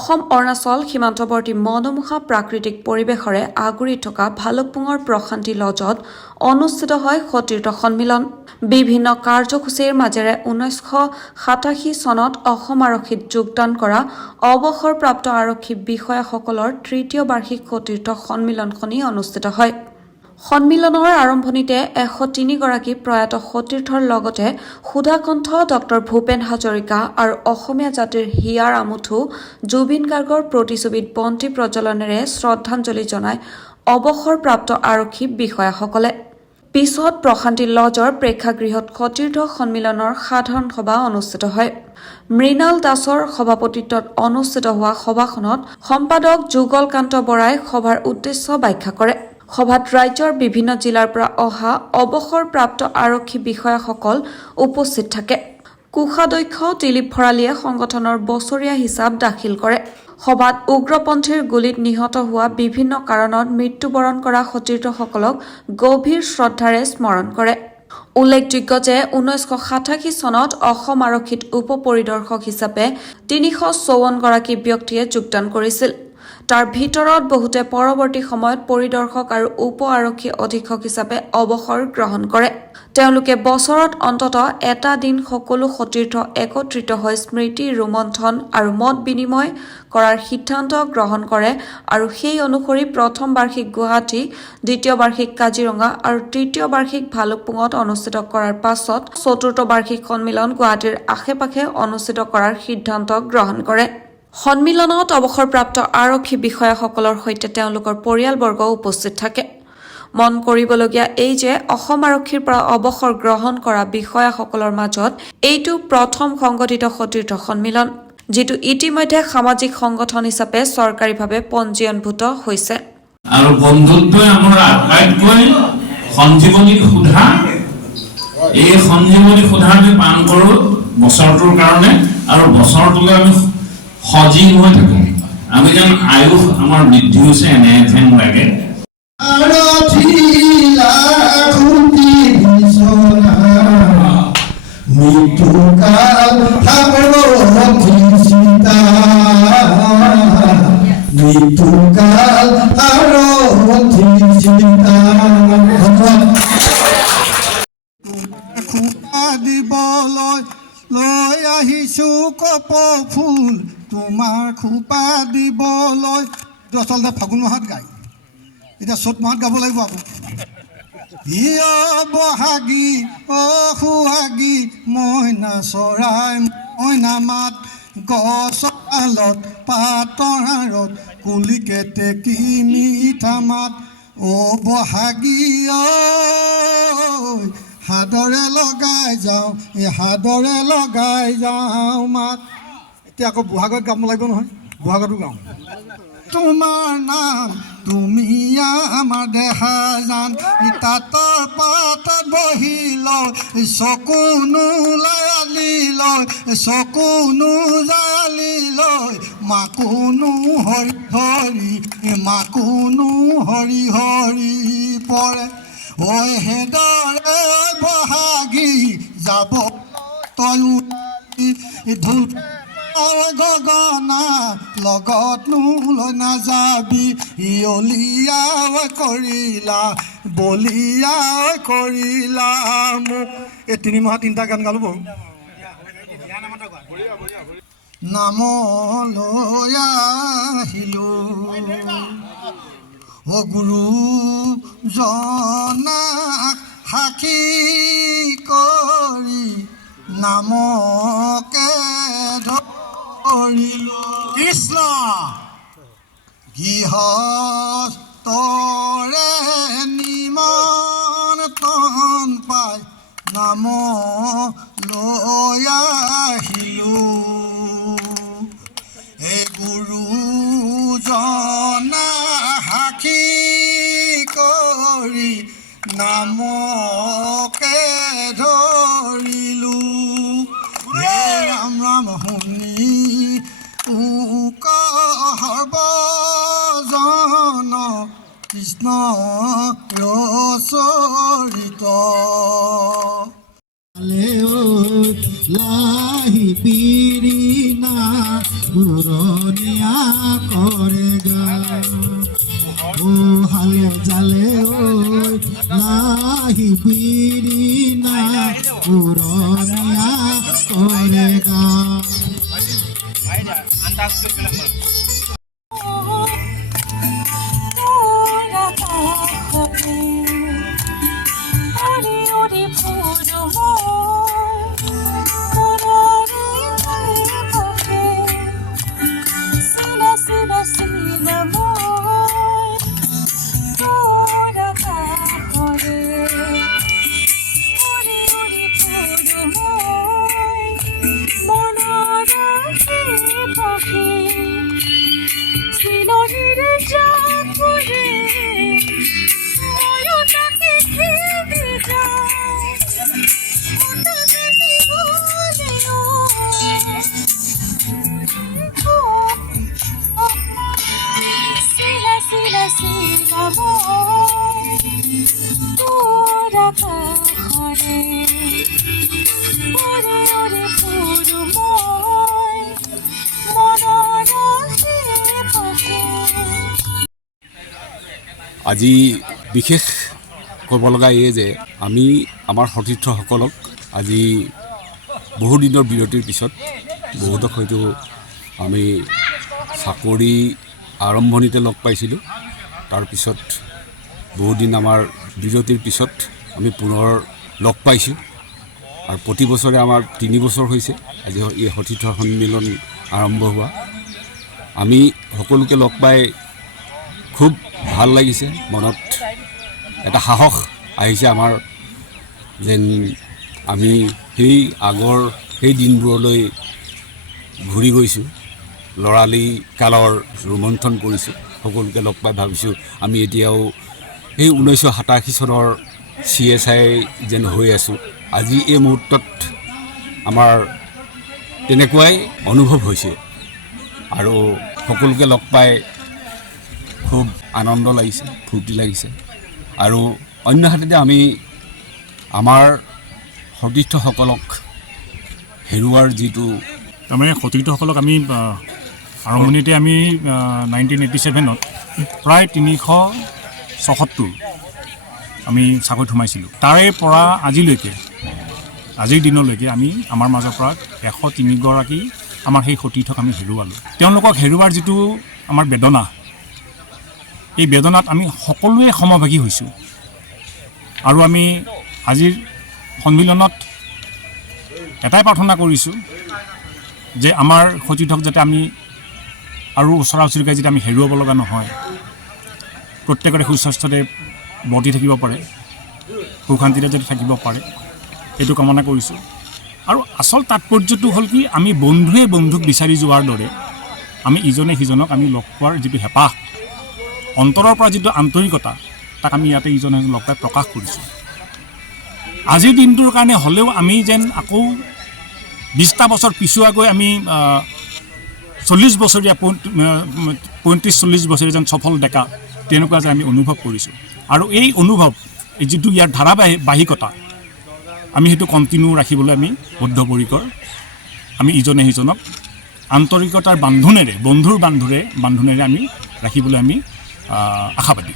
অসম অৰুণাচল সীমান্তৱৰ্তী মনোমোহা প্ৰাকৃতিক পৰিৱেশৰে আগুৰি থকা ভালুকপুঙৰ প্ৰশান্তি লজত অনুষ্ঠিত হয় সতীৰ্থ সন্মিলন। বিভিন্ন কাৰ্যসূচীৰ মাজেৰে 1987 চনত অসম আৰক্ষীত যোগদান কৰা অৱসৰপ্ৰাপ্ত আৰক্ষী বিষয়াসকলৰ তৃতীয় বাৰ্ষিক সতীৰ্থ সন্মিলনখনি অনুষ্ঠিত হয়। সন্মিলনৰ আৰম্ভণিতে 103 গৰাকী প্ৰয়াত সতীৰ্থৰ লগতে সুধাকণ্ঠ ডক্টৰ ভূপেন হাজৰিকা আৰু অসমীয়া জাতিৰ হিয়াৰ আমুঠু জুবিন গাৰ্গৰ প্ৰতিছবিত বন্তি প্ৰজ্বলনেৰে শ্ৰদ্ধাঞ্জলি জনায় অৱসৰপ্ৰাপ্ত আৰক্ষী বিষয়াসকলে। পিছত প্ৰশান্তি লজৰ প্ৰেক্ষাগৃহত সতীৰ্থ সন্মিলনৰ সাধাৰণ সভা অনুষ্ঠিত হয়। মৃণাল দাসৰ সভাপতিত্বত অনুষ্ঠিত হোৱা সভাখনত সম্পাদক যুগলকান্ত বৰাই সভাৰ উদ্দেশ্য ব্যাখ্যা কৰে। সভাত ৰাজ্যৰ বিভিন্ন জিলাৰ পৰা অহা অৱসৰপ্ৰাপ্ত আৰক্ষী বিষয়াসকল উপস্থিত থাকে। কোষাধ্যক্ষ দিলীপ ভৰালীয়ে সংগঠনৰ বছৰীয়া হিচাপ দাখিল কৰে। সভাত উগ্ৰপন্থীৰ গুলীত নিহত হোৱা বিভিন্ন কাৰণত মৃত্যুবৰণ কৰা সতীৰ্থসকলক গভীৰ শ্ৰদ্ধাৰে স্মৰণ কৰে। উল্লেখযোগ্য যে 1987 চনত অসম আৰক্ষীত উপ পৰিদৰ্শক হিচাপে 354 গৰাকী ব্যক্তিয়ে যোগদান কৰিছিল। তাৰ ভিতৰত বহুতে পৰৱৰ্তী সময়ত পৰিদৰ্শক আৰু উপ আৰক্ষী অধীক্ষক হিচাপে অৱসৰ গ্ৰহণ কৰে। তেওঁলোকে বছৰত অন্ততঃ এটা দিন সকলো সতীৰ্থ একত্ৰিত হৈ স্মৃতি ৰোমন্থন আৰু মত বিনিময় কৰাৰ সিদ্ধান্ত গ্ৰহণ কৰে আৰু সেই অনুসৰি প্ৰথম বাৰ্ষিক গুৱাহাটী, দ্বিতীয় বাৰ্ষিক কাজিৰঙা আৰু তৃতীয় বাৰ্ষিক ভালুকপুঙত অনুষ্ঠিত কৰাৰ পাছত চতুৰ্থ বাৰ্ষিক সন্মিলন গুৱাহাটীৰ আশে-পাশে অনুষ্ঠিত কৰাৰ সিদ্ধান্ত গ্ৰহণ কৰে। সন্মিলনত অৱসৰপ্ৰাপ্ত আৰক্ষী বিষয়াসকলৰ সৈতে তেওঁলোকৰ পৰিয়ালবৰ্গ উপস্থিত থাকে। মন কৰিবলগীয়া এই যে অসম আৰক্ষীৰ পৰা অৱসৰ গ্ৰহণ কৰা বিষয়াসকলৰ মাজত এইটো প্ৰথম সংগঠিত সতীৰ্থ সন্মিলন, যিটো ইতিমধ্যে সামাজিক সংগঠন হিচাপে চৰকাৰীভাৱে পঞ্জীয়নভূত হৈছে। আৰু বন্ধুত্বই আমাৰ আটাইতকৈ সঞ্জীৱনী সুধা। এই সঞ্জীৱনী সুধা আমি পান কৰোঁ বছৰটোৰ কাৰণে, আৰু বছৰটোলৈ আমি সজীৱ হৈ থাকো। আমি যেন আয়ুস আমাৰ বৃদ্ধি হৈছে এনে যেন লাগে। লৈ আহিছো কপ ফুল তোমাৰ খোপা দিবলৈ। এইটো আচলতে ফাগুন মাহত গায়, এতিয়া চ'ত মাহত গাব লাগিব আকৌ। হিয় বহাগী অ সুহাগী মইনা চৰাই মইনা মাত, গছত পাতৰ হাৰত কুলিকে টেকি মিঠা মাত। অ বহাগী ঐ হাদৰে লগাই যাওঁ, এই হাদৰে লগাই যাওঁ মাত। এতিয়া আকৌ বহাগত গাব লাগিব নহয়, বহাগতো গাওঁ। তোমাৰ নাম তুমি আমাৰ দেহা জান, তাঁতৰ পাতত বহি লয় চকুনো লালি লয়, চকুনো জালি লয় মাকুনো হৰি হৰি, মাকুনো হৰি হৰি পৰে। ঐ হেদৰে বহাগী যাব তয়ো ঢোল গগনা লগতনো লৈ নাযাবি, ইয়লিয়া কৰিলা বলিয়া কৰিলা মোক। এই 3 মাহত 3টা গান গালো বাৰু। নামলৈ আহিলো অ গুৰু জনাক সাক্ষী কৰি, নামকে ধৰিলো কৃষ্ণ। গৃহস্থৰে নিমন্ত্ৰণ পাই নাম লৈ আহিলো, এই গুৰুজনা সাক্ষী কৰি নামকে ধৰিলো। হে ৰাম ৰাম শুনি সৰ্বজন কৃষ্ণ ৰচৰিত। লাহি পিৰিনা পুৰণীয়া কৰেগা ও হালে জালে ঐ নাহিবিৰি না পুৰণীয়া কৰেগা আজি বিশেষ ক'ব লগা এই যে আমি আমাৰ সতীৰ্থসকলক আজি বহুদিনৰ বিৰতিৰ পিছত বহুতক হয়তো আমি চাকৰি আৰম্ভণিতে লগ পাইছিলোঁ তাৰপিছত বহুদিন আমাৰ বিৰতিৰ পিছত আমি পুনৰ লগ পাইছোঁ আৰু প্ৰতি বছৰে আমাৰ 3 বছৰ হৈছে আজি এই সতীৰ্থ সন্মিলন আৰম্ভ হোৱা আমি সকলোকে লগ পাই খুব ভাল লাগিছে মনত এটা সাহস আহিছে আমাৰ যেন আমি সেই আগৰ সেই দিনবোৰলৈ ঘূৰি গৈছোঁ লৰালি কালৰ ৰোমন্থন কৰিছোঁ সকলোকে লগ পাই ভাবিছোঁ আমি এতিয়াও সেই 1987 চনৰ CSI যেন হৈ আছোঁ আজি এই মুহূৰ্তত আমাৰ তেনেকুৱাই অনুভৱ হৈছে আৰু সকলোকে লগ পাই খুব আনন্দ লাগিছে ফূৰ্তি লাগিছে আৰু অন্য হাতেদি আমি আমাৰ সতীৰ্থসকলক হেৰুৱাৰ যিটো তাৰমানে সতীৰ্থসকলক আমি আৰম্ভণিতে আমি 1987ত প্ৰায় 377 আমি চাকৰিত সোমাইছিলোঁ তাৰে পৰা আজিৰ দিনলৈকে আমি আমাৰ মাজৰ পৰা 103 গৰাকী আমাৰ সেই সতীৰ্থক আমি হেৰুৱালোঁ তেওঁলোকক হেৰুৱাৰ যিটো আমাৰ বেদনা এই বেদনাত আমি সকলোৱে সমভাগী হৈছোঁ আৰু আমি আজিৰ সন্মিলনত এটাই প্ৰাৰ্থনা কৰিছোঁ যে আমাৰ সতীৰ্থক যাতে আমি আৰু ওচৰা ওচৰিকৈ যাতে আমি হেৰুৱাব লগা নহয় প্ৰত্যেকৰে সুস্বাস্থ্যতে বৰ্তি থাকিব পাৰে সুখ শান্তিৰে যদি থাকিব পাৰে এইটো কামনা কৰিছোঁ আৰু আচল তাৎপৰ্যটো হ'ল কি আমি বন্ধুৱে বন্ধুক বিচাৰি যোৱাৰ দৰে আমি ইজনে সিজনক আমি লগ পোৱাৰ যিটো হেঁপাহ অন্তৰৰ পৰা যিটো আন্তৰিকতা তাক আমি ইয়াতে ইজনে সিজনক লগ পাই প্ৰকাশ কৰিছোঁ আজিৰ দিনটোৰ কাৰণে হ'লেও আমি যেন আকৌ 20টা বছৰ পিছুৱাকৈ আমি 40 বছৰীয়া 35-40 বছৰীয়া যেন সফল ডেকা তেনেকুৱা যে আমি অনুভৱ কৰিছোঁ আৰু এই অনুভৱ যিটো ইয়াৰ ধাৰাবাহিকতা আমি সেইটো কণ্টিনিউ ৰাখিবলৈ আমি বদ্ধপৰিকৰ আমি ইজনে সিজনক আন্তৰিকতাৰ বান্ধোনেৰে বন্ধুৰ বান্ধোনেৰে আমি ৰাখিবলৈ আমি আশাবাদী